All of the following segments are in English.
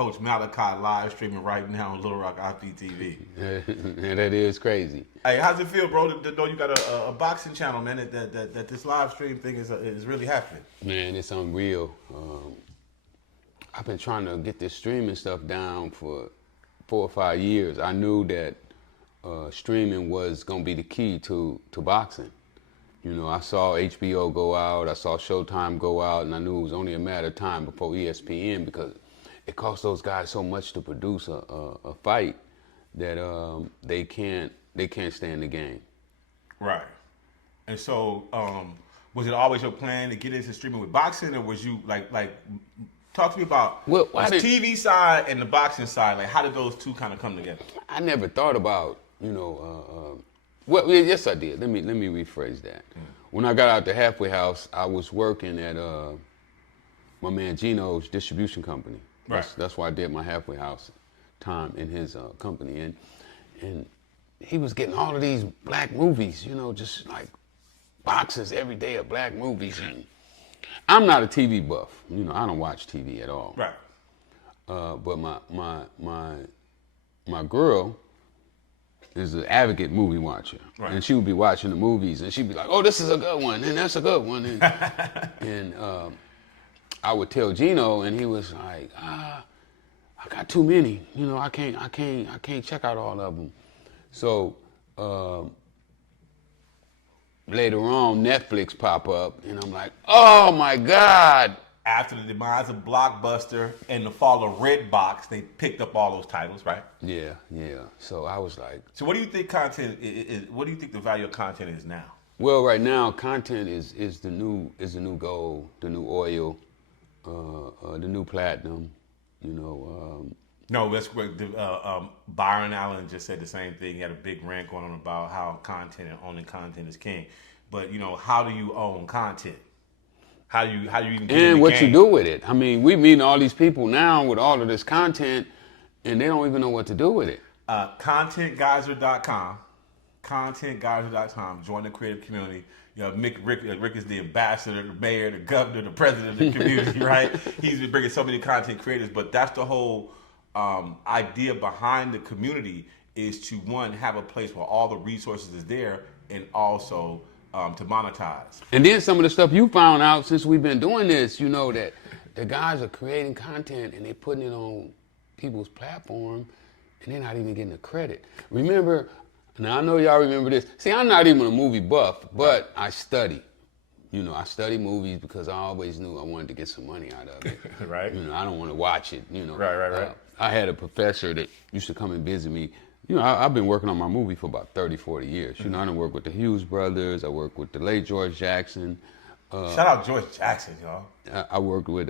Coach Malachi live streaming right now on Little Rock IPTV. And that is crazy. Hey, how's it feel, bro, to know you got a boxing channel, man, that this live stream thing is really happening? Man, it's unreal. I've been trying to get this streaming stuff down for 4 or 5 years. I knew that streaming was going to be the key to boxing. You know, I saw HBO go out, I saw Showtime go out, and I knew it was only a matter of time before ESPN, because it costs those guys so much to produce a fight that they can't stay in the game. Right. And so, was it always your plan to get into streaming with boxing, or was you like talk to me about the TV side and the boxing side? Like, how did those two kind of come together? I never thought about, well, yes, I did. Let me rephrase that. When I got out the halfway house, I was working at my man Gino's distribution company. Right. That's why I did my halfway house time in his company, and he was getting all of these black movies, just like boxes every day of black movies. And I'm not a TV buff. I don't watch TV at all. Right. But my girl is an advocate movie watcher. Right. And she would be watching the movies, and she'd be like, "Oh, this is a good one, and that's a good one." And I would tell Gino, and he was like, "I got too many. I can't check out all of them." So later on, Netflix pop up, and I'm like, "Oh my God!" After the demise of Blockbuster and the fall of Redbox, they picked up all those titles, right? Yeah. So I was like, so what do you think content is? What do you think the value of content is now? Well, right now, content is the new gold, the new oil, the new platinum. No, that's what Byron Allen just said the same thing. He had a big rant going on about how content and owning content is king. But how do you own content? How do you even get in the what game? You do with it. I mean, we meet all these people now with all of this content, and they don't even know what to do with it. ContentGeyser.com. ContentGeyser.com. Join the creative community. Rick is the ambassador, the mayor, the governor, the president of the community, right? He's been bringing so many content creators, but that's the whole idea behind the community, is to, one, have a place where all the resources is there, and also to monetize. And then some of the stuff you found out since we've been doing this, that the guys are creating content and they're putting it on people's platform, and they're not even getting the credit. Remember, now I know y'all remember this. See, I'm not even a movie buff, but I study. I study movies because I always knew I wanted to get some money out of it. Right. I don't want to watch it. Right. I had a professor that used to come and visit me. I've been working on my movie for about 30, 40 years. I done worked with the Hughes brothers. I worked with the late George Jackson. Shout out George Jackson, y'all. I worked with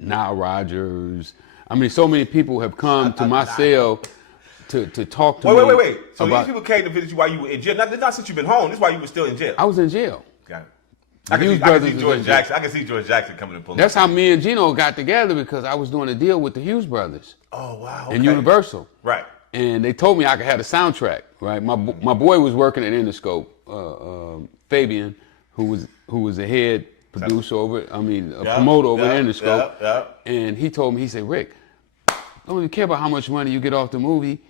Nile Rodgers. I mean, so many people have come to my cell to talk to me. Wait. So these people came to visit you while you were in jail. Not since you've been home. This is why you were still in jail. I was in jail. Got it. I can see George Jackson. I can see George Jackson coming and pulling. That's how me and Gino got together, because I was doing a deal with the Hughes brothers. Oh wow! Okay. And Universal. Right. And they told me I could have the soundtrack. Right. My boy was working at Interscope. Fabian, who was the head producer over. Promoter over at Interscope. Yep. And he told me, he said, "Rick, don't even care about how much money you get off the movie.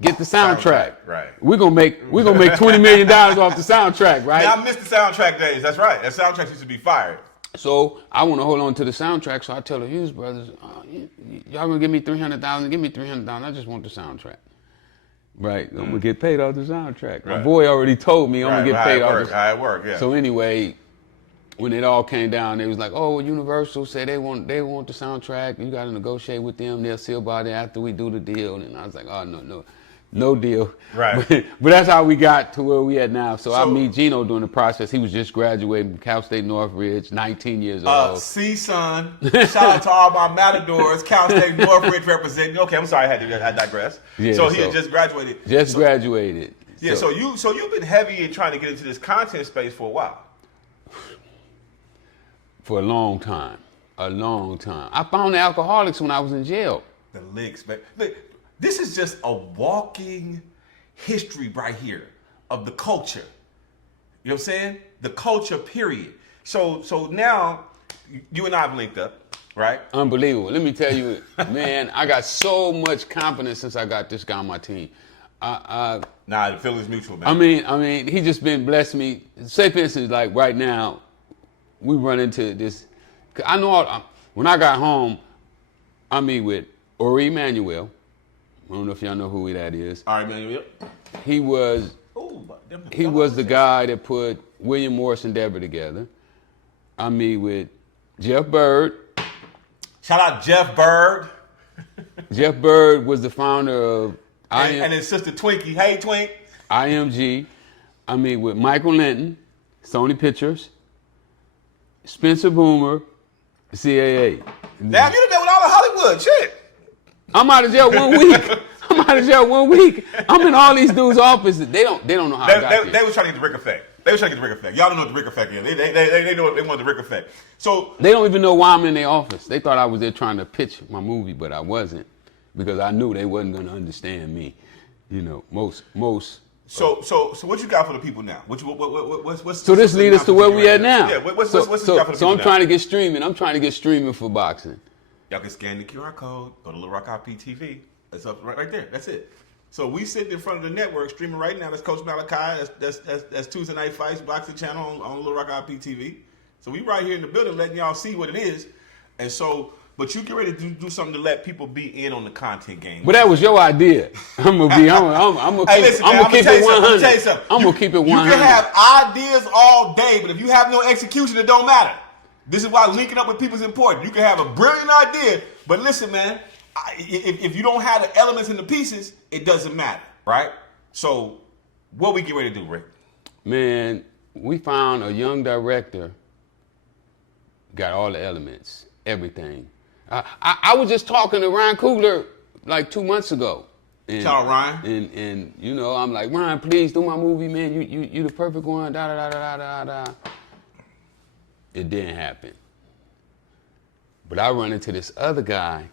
Get the soundtrack. Right. We're gonna make $20 million off the soundtrack, right?" Yeah, I missed the soundtrack days. That's right. That soundtrack used to be fired. So I want to hold on to the soundtrack. So I tell the Hughes brothers, "Y'all gonna give me $300,000? Give me $300,000. I just want the soundtrack." Right. I'm gonna get paid off the soundtrack. Right. My boy already told me I'm gonna get paid off. How it work? Yeah. So anyway, when it all came down, they was like, "Oh, Universal said they want the soundtrack. You got to negotiate with them. They'll see about it after we do the deal." And I was like, "Oh no deal." Right. But that's how we got to where we at now. So I meet Gino during the process. He was just graduating from Cal State Northridge, 19 years old. Son. Shout out to all my Matadors, Cal State Northridge representing. Okay, I'm sorry, I digress. Yeah, so he had just graduated. Graduated. Yeah. So you've been heavy in trying to get into this content space for a while. For a long time. I found the alcoholics when I was in jail. The licks, man. Look, this is just a walking history right here of the culture. You know what I'm saying? The culture, period. So now you and I have linked up, right? Unbelievable. Let me tell you, man, I got so much confidence since I got this guy on my team. Nah, the feeling's mutual, man. I mean, he just been blessing me. Say, for instance, like right now, we run into this. I know when I got home, I meet with Ori Emanuel. I don't know if y'all know who that is. All right, man. He was the guy that put William Morris Endeavor together. I meet with Jeff Bird. Shout out Jeff Bird. Jeff Bird was the founder of and his sister Twinkie. Hey, Twink. IMG. I meet with Michael Linton, Sony Pictures, Spencer Boomer, CAA. Damn, you done that with all of Hollywood. Shit. I'm out of jail 1 week. I'm in all these dudes' offices. They don't know how I got there. They was trying to get the Rick effect. Y'all don't know what the Rick effect is. They know they want the Rick effect. So they don't even know why I'm in their office. They thought I was there trying to pitch my movie, but I wasn't, because I knew they wasn't going to understand me. You know, most. So what you got for the people now? What's so this leads us to where we at now. Yeah, what's you got for the people So I'm now? trying to get streaming. I'm trying to get streaming for boxing. Y'all can scan the QR code. Go to Little Rock IPTV. It's up right there. That's it. So we sitting in front of the network streaming right now. That's Coach Malachi. That's Tuesday Night Fights boxing channel on Little Rock IPTV. So we right here in the building letting y'all see what it is. And so, but you get ready to do something to let people be in on the content game. But that was your idea. I'm gonna keep it 100. I'm gonna keep it 100. You can have ideas all day, but if you have no execution, it don't matter. This is why linking up with people is important. You can have a brilliant idea, but listen, man, if you don't have the elements and the pieces, it doesn't matter, right? So what we get ready to do, Rick? Man, we found a young director, got all the elements, everything. I was just talking to Ryan Coogler like 2 months ago. Shout out Ryan. And you know, I'm like, Ryan, please do my movie, man. You the perfect one, da. It didn't happen. But I run into this other guy,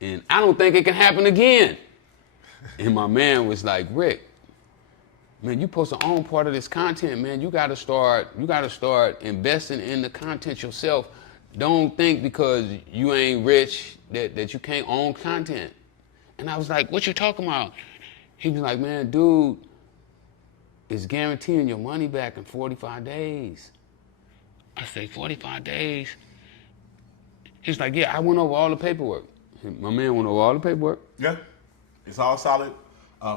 and I don't think it can happen again. And my man was like, Rick, man, you supposed to own part of this content, man. You gotta start investing in the content yourself. Don't think because you ain't rich that you can't own content. And I was like, what you talking about? He was like, man, dude, it's guaranteeing your money back in 45 days. I say, 45 days? He's like, yeah, I went over all the paperwork. My man went over all the paperwork. Yeah, it's all solid.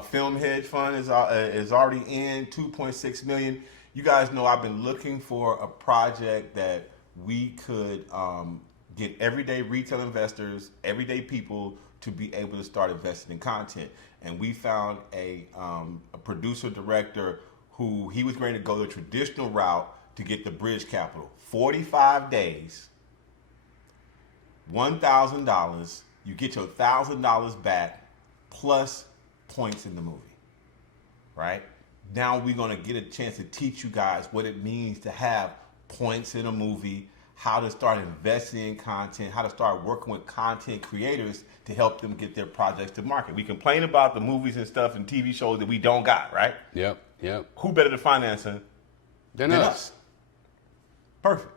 Film hedge fund is already in, $2.6 million. You guys know I've been looking for a project that we could get everyday retail investors, everyday people to be able to start investing in content. And we found a producer director who he was going to go the traditional route to get the bridge capital. 45 days, $1,000. You get your $1,000 back plus points in the movie, right? Now we're going to get a chance to teach you guys what it means to have points in a movie, how to start investing in content, how to start working with content creators to help them get their projects to market. We complain about the movies and stuff and TV shows that we don't got, right? Yep. Who better to finance than us? Perfect.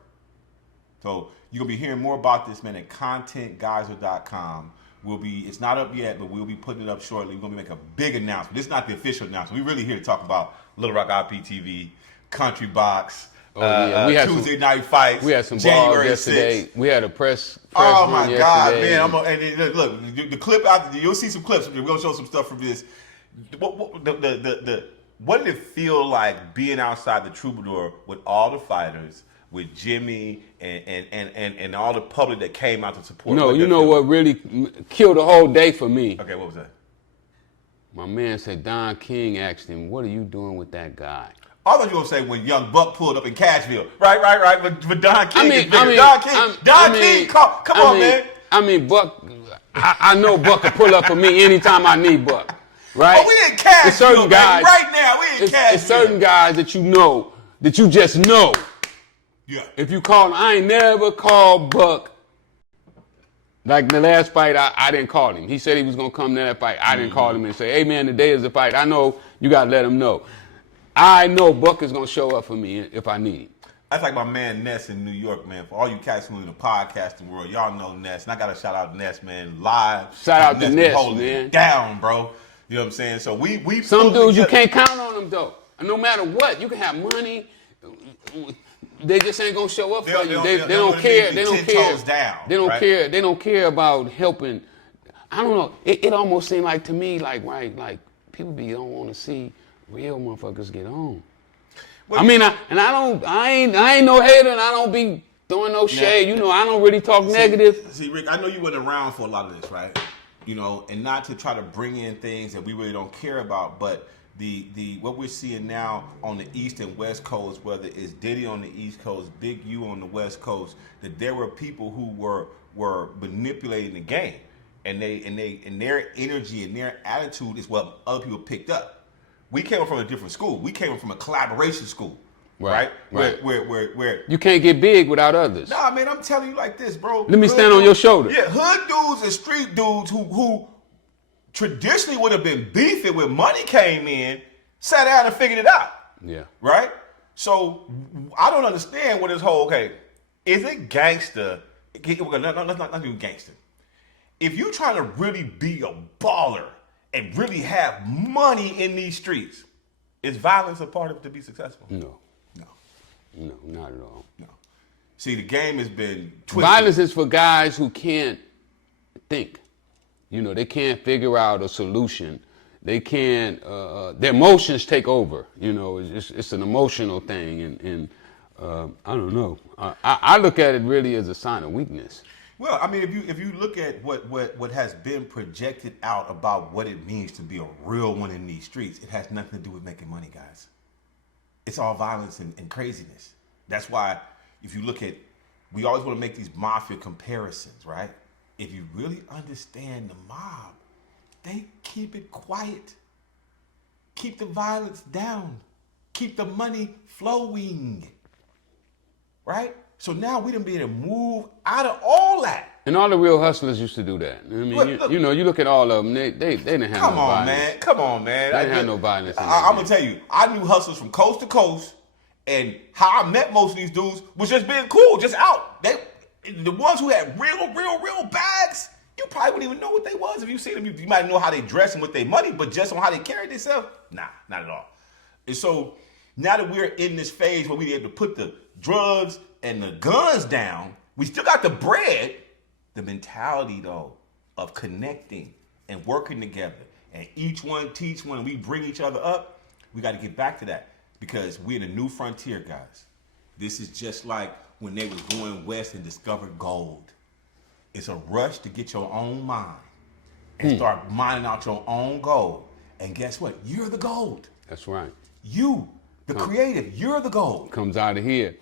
So you're going to be hearing more about this, man, at contentgeyser.com. It's not up yet, but we'll be putting it up shortly. We're going to make a big announcement. This is not the official announcement. We're really here to talk about Little Rock IPTV, Country Box, Tuesday Night Fights. We had some January balls yesterday. 6th. We had a press oh run my God, yesterday. man! Look, the clip out there. You'll see some clips. We're gonna show some stuff from this. What did it feel like being outside the Troubadour with all the fighters, with Jimmy and all the public that came out to support? No, you know what really killed the whole day for me? Okay, what was that? My man said Don King asked him, "What are you doing with that guy?" I thought you were going to say when Young Buck pulled up in Cashville. Right. But Don King is bigger. Don King, come on, man. I mean, Buck, I know Buck will pull up for me anytime I need Buck. Right? Oh, we in Cashville, baby. Right now, we in Cashville. It's certain guys that you know, that you just know. Yeah. If you call him, I ain't never called Buck. Like the last fight, I didn't call him. He said he was going to come to that fight. I didn't call him and say, hey, man, today is the fight. I know you got to let him know. I know Buck is going to show up for me if I need him. That's like my man Ness in New York, man. For all you cats who in the podcasting world, y'all know Ness. And I got to shout out Ness, man. Live. Shout out to Ness, holding man. it down, bro. You know what I'm saying? So we some dudes you can't count on them though. No matter what, you can have money. They just ain't gonna show up for you. They don't care. They don't care. They don't care. They don't care about helping. I don't know. It almost seemed like to me like people don't want to see real motherfuckers get on. Well, I mean, I ain't no hater, and I don't be throwing no shade. You know, I don't really talk negative. See, Rick, I know you wasn't around for a lot of this, right? You know, and not to try to bring in things that we really don't care about, but the what we're seeing now on the East and West Coast, whether it's Diddy on the East Coast, Big U on the West Coast, that there were people who were manipulating the game, and their energy and their attitude is what other people picked up. We came from a different school. We came from a collaboration school, right? Where you can't get big without others. Nah, man, I'm telling you like this, bro. Let me stand on your shoulder. Yeah, hood dudes and street dudes who traditionally would have been beefing when money came in, sat down and figured it out. Yeah. Right? So I don't understand what this whole, okay, is it gangster? Let's not do gangster. If you're trying to really be a baller and really have money in these streets, is violence a part of it to be successful? No, not at all. No. See, the game has been twisted. Violence is for guys who can't think. You know, they can't figure out a solution. They can't. Their emotions take over. You know, it's an emotional thing, and I don't know. I look at it really as a sign of weakness. Well, I mean, if you look at what has been projected out about what it means to be a real one in these streets, it has nothing to do with making money, guys. It's all violence and craziness. That's why if you look at, we always want to make these mafia comparisons, right? If you really understand the mob, they keep it quiet. Keep the violence down. Keep the money flowing. Right? So now we done be able to move out of all that. And all the real hustlers used to do that. I mean, look, you look at all of them, they didn't have no violence. Come on, man. They didn't have no violence. I'm going to tell you, I knew hustlers from coast to coast, and how I met most of these dudes was just being cool, just out. The ones who had real bags, you probably wouldn't even know what they was. If you see them, you might know how they dress and with their money, but just on how they carried themselves, nah, not at all. And so now that we're in this phase where we're able to put the drugs and the guns down, we still got the bread. The mentality, though, of connecting and working together, and each one teach one, and we bring each other up, we got to get back to that, because we're in a new frontier, guys. This is just like when they was going west and discovered gold. It's a rush to get your own mine and start mining out your own gold. And guess what? You're the gold. That's right. You, the creative, you're the gold. Comes out of here.